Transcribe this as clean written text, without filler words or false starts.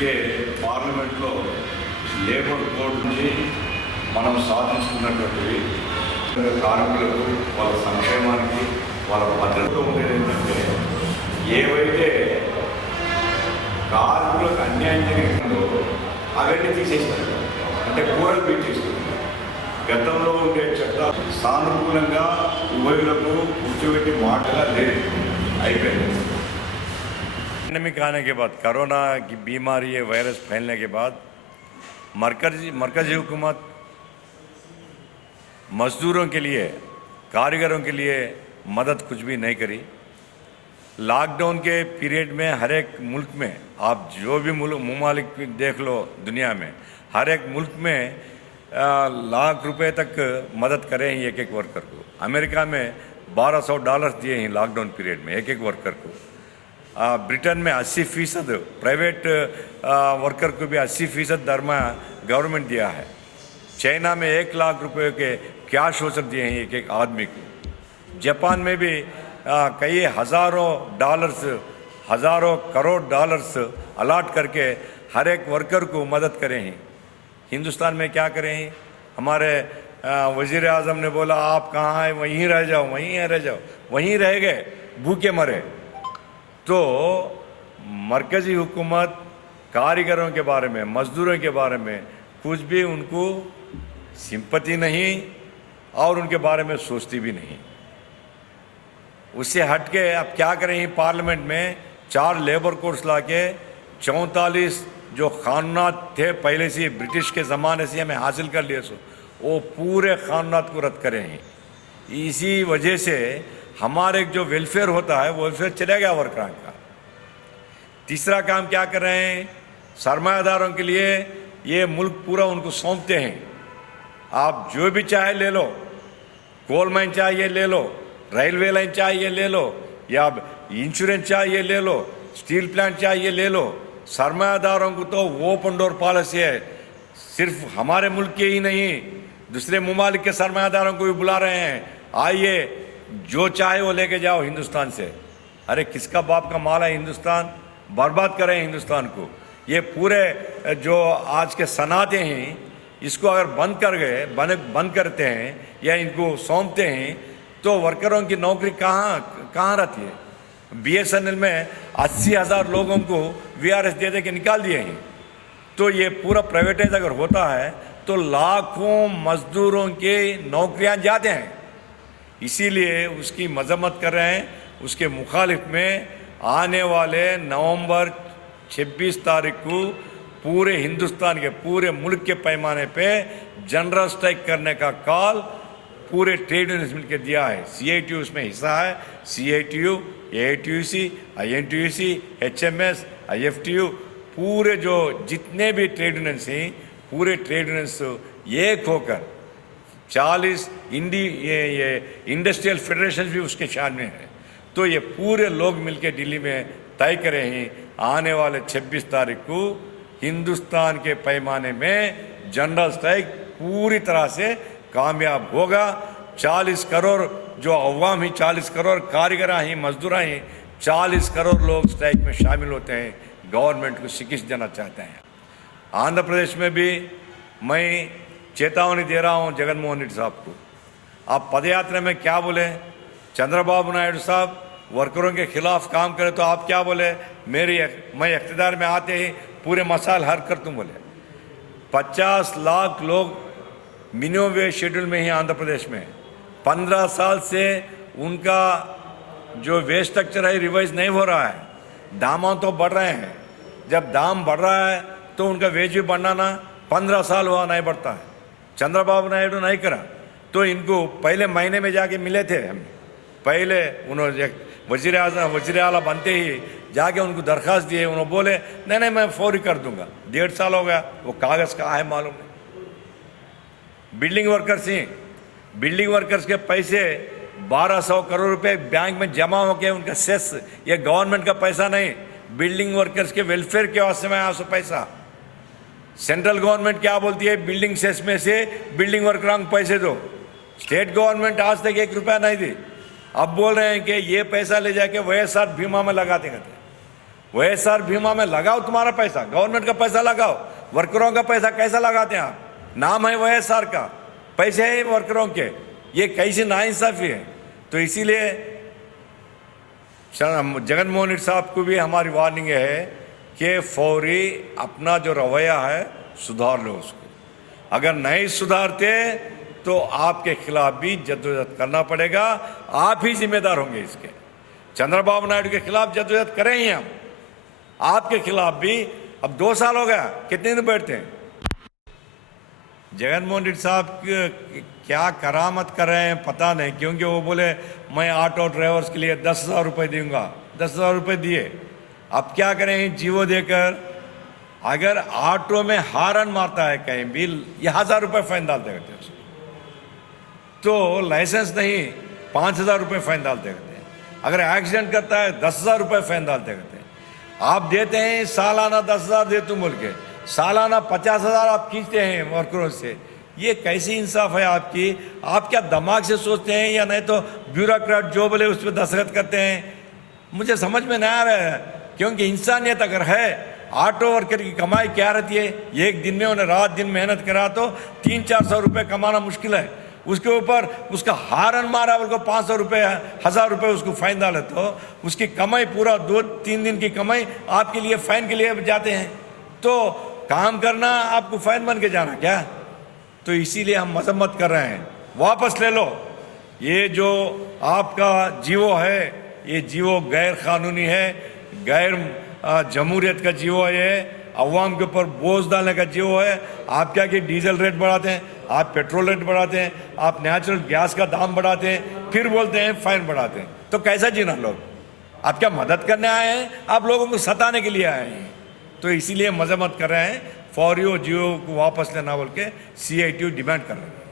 ఇప్పటికే పార్లమెంట్లో labour code నుంచి మనం సాధించుకున్నటువంటివి కార్మికులకు వాళ్ళ సంక్షేమానికి వాళ్ళ భద్రత ఉండేది ఏంటంటే ఏవైతే కార్మికులకు అన్యాయం జరిగిందో అవన్నీ తీసేస్తారు, అంటే కూరలు పెట్టేస్తారు. గతంలో ఉండే చట్టాలు సానుకూలంగా ఉభయులకు కూర్చోబెట్టి మాటగా లేదు, అయిపోయింది. पैंडेमिक आने के बाद, कोरोना की बीमारी ये वायरस फैलने के बाद मरकज़ी हुकूमत मज़दूरों के लिए, कारीगरों के लिए मदद कुछ भी नहीं करी। लॉकडाउन के पीरियड में हर एक मुल्क में, आप जो भी ममालिक देख लो दुनिया में, हर एक मुल्क में लाख रुपए तक मदद करें एक एक वर्कर को। अमेरिका में $1200 दिए हैं लॉकडाउन पीरियड में एक एक वर्कर को। ब्रिटेन में 80% प्राइवेट वर्कर को भी 80% दरमा गवर्नमेंट दिया है। चाइना में 1 लाख रुपए के कैश वोचर दिए हैं एक एक आदमी को। जापान में भी कई हज़ारों करोड़ डॉलर्स अलाट करके हर एक वर्कर को मदद करें हैं। हिंदुस्तान में क्या करें हैं? हमारे वज़ीर आज़म ने बोला आप कहाँ हैं, वहीं रह जाओ, वहीं रह गए, भूखे मरे। तो मरकज़ी हुकूमत कारीगरों के बारे में, मज़दूरों के बारे में कुछ भी उनको सिंपैथी नहीं और उनके बारे में सोचती भी नहीं। उससे हट के अब क्या करें, पार्लियामेंट में 4 लेबर कोड्स लाके 44 जो कानूनात थे पहले से ब्रिटिश के ज़माने से हमें हासिल कर लिए, सो वो पूरे कानूनात को रद्द करें हैं। इसी वजह से हमारे जो वेलफेयर होता है वो वेलफेयर चलेगा वर्करों का। तीसरा काम क्या कर रहे हैं, सरमायादारों के लिए ये मुल्क पूरा उनको सौंपते हैं। आप जो भी चाहे ले लो, कोल माइन चाहिए ले लो, रेलवे लाइन चाहिए ले लो, या इंश्योरेंस चाहिए ले लो, स्टील प्लांट चाहिए ले लो। सरमायादारों को तो ओपन डोर पॉलिसी है, सिर्फ हमारे मुल्क के ही नहीं दूसरे ममालिक के सरमायादारों को भी बुला रहे हैं, आइए जो चाहे वो लेके जाओ हिंदुस्तान से। अरे किसका बाप का माल है हिंदुस्तान, बर्बाद करें हिंदुस्तान को। ये पूरे जो आज के सनाते हैं इसको अगर बंद करते हैं या इनको सौंपते हैं तो वर्करों की नौकरी कहाँ रहती है। BSNL में 80,000 लोगों को VRS दे के निकाल दिए हैं। तो ये पूरा प्राइवेटाइज अगर होता है तो लाखों मजदूरों के नौकरियां जाते हैं। इसीलिए उसकी मजम्मत कर रहे हैं। उसके मुखालिफ में आने वाले नवंबर 26 तारीख को पूरे हिंदुस्तान के, पूरे मुल्क के पैमाने पे जनरल स्ट्राइक करने का कॉल पूरे ट्रेड यूनियंस मिलकर दिया है। CITU उसमें हिस्सा है, CITU, AITUC, INTUC, HMS, IFTU, पूरे जो जितने भी ट्रेड यूनियंस हैं पूरे ट्रेड यूनियंस एक होकर 40 इंडस्ट्रियल फेडरेशन भी उसके शान में है। तो ये पूरे लोग मिलकर दिल्ली में तय करें हैं आने वाले 26 तारीख को हिंदुस्तान के पैमाने में जनरल स्ट्राइक पूरी तरह से कामयाब होगा। 40 करोड़ जो अवाम ही, 40 करोड़ कारीगर ही, मजदूर ही, 40 करोड़ लोग स्ट्राइक में शामिल होते हैं, गवर्नमेंट को शिकस्त देना चाहते हैं। आंध्र प्रदेश में भी मैं चेतावनी दे रहा हूं जगनमोहन रेड्डी साहब को। आप पदयात्रा में क्या बोले, चंद्रबाबू नायडू साहब वर्करों के खिलाफ काम करे तो आप क्या बोले, मैं इख्तिदार में आते ही पूरे मसाइल हल कर दूं बोले। 50 लाख लोग मिनिमम वेज शेड्यूल में ही आंध्र प्रदेश में 15 साल से उनका जो वेज स्ट्रक्चर है रिवाइज नहीं हो रहा है। दाम तो बढ़ रहे हैं, जब दाम बढ़ रहा है तो उनका वेज भी बढ़ना ना 15 साल हुआ नहीं बढ़ता है। चंद्रबाबू नायडू नहीं करा तो इनको पहले महीने में जाके मिले थे हम, पहले उन्होंने वज़ीर आला बनते ही जाके उनको दरख्वास्त दिए, उन्होंने बोले नहीं मैं फौरी कर दूंगा। 1.5 साल हो गया, वो कागज़ कहाँ है मालूम नहीं। बिल्डिंग वर्कर्स के पैसे 1200 करोड़ रुपए बैंक में जमा हो के उनका सेस, ये गवर्नमेंट का पैसा नहीं, बिल्डिंग वर्कर्स के वेलफेयर के वास्ते में आया पैसा। सेंट्रल गवर्नमेंट क्या बोलती है, बिल्डिंग सेस में से बिल्डिंग वर्करों को पैसे दो। स्टेट गवर्नमेंट आज तक 1 रुपया नहीं दी। अब बोल रहे हैं कि ये पैसा ले जाके वैएसआर बीमा में लगाते हैं। YSR बीमा में लगाओ तुम्हारा पैसा, गवर्नमेंट का पैसा लगाओ। वर्करों का पैसा कैसा लगाते हैं आप? नाम है YSR का, पैसे हैं वर्करों के, ये कैसी नाइंसाफी है। तो इसीलिए जगनमोहन रेड्डी साहब को भी हमारी वार्निंग है कि फौरी अपना जो रवैया है सुधार लो उसको। अगर नहीं सुधारते तो आपके खिलाफ भी जद्दोजहद करना पड़ेगा, आप ही जिम्मेदार होंगे इसके। चंद्रबाबू नायडू के खिलाफ जद्दोजहद करें ही हम, आपके खिलाफ भी। अब 2 साल हो गया, कितने दिन बैठते हैं? जगनमोहन रेड्डी साहब क्या करामत कर रहे हैं पता नहीं, क्योंकि वो बोले मैं ऑटो ड्राइवर्स के लिए 10,000 रुपये दूंगा, 10,000 रुपये दिए। अब क्या करें जीवो देकर? अगर ऑटो में हारन मारता है कहीं भी, ये 1,000 रुपये फाइन डालते रहते हैं। तो लाइसेंस नहीं, 5,000 रुपये फाइन डालते रहते हैं। अगर एक्सीडेंट करता है 10,000 रुपये फाइन डालते रहते हैं। आप देते हैं सालाना 10,000 दे तुम बोल के, सालाना 50,000 आप खींचते हैं वर्करों से। ये कैसी इंसाफ है आपकी? आप क्या दिमाग से सोचते हैं या नहीं तो ब्यूरोक्रेट जो बोले उस पर दस्तखत करते हैं? मुझे समझ में नहीं आ रहा है, क्योंकि इंसानियत अगर है, ऑटो वर्कर की कमाई क्या रहती है? एक दिन में उन्हें रात दिन मेहनत करा तो 300-400 रुपये कमाना मुश्किल है। उसके ऊपर उसका हारन मारा बोल 500 रुपये 1,000 रुपये उसको फाइन डाले तो उसकी कमाई पूरा 2-3 दिन की कमाई आपके लिए फाइन के लिए जाते हैं। तो काम करना आपको फाइन बन के जाना क्या? तो इसीलिए हम मजम्मत कर रहे हैं, वापस ले लो। ये जो आपका जीवो है, ये जीवो गैर कानूनी है, गैर जमहूरियत का जीवो है, ये अवाम के ऊपर बोझ डालने का जीवो है। आप क्या कि डीजल रेट बढ़ाते हैं, आप पेट्रोल रेट बढ़ाते हैं, आप नेचुरल गैस का दाम बढ़ाते हैं, फिर बोलते हैं फाइन बढ़ाते हैं। तो कैसा जीना लोग? आप क्या मदद करने आए हैं? आप लोगों को सताने के लिए आए हैं। तो इसीलिए मजम्मत कर रहे हैं, फौरी और जियो को वापस लेना बोल के CITU डिमांड कर रहे हैं।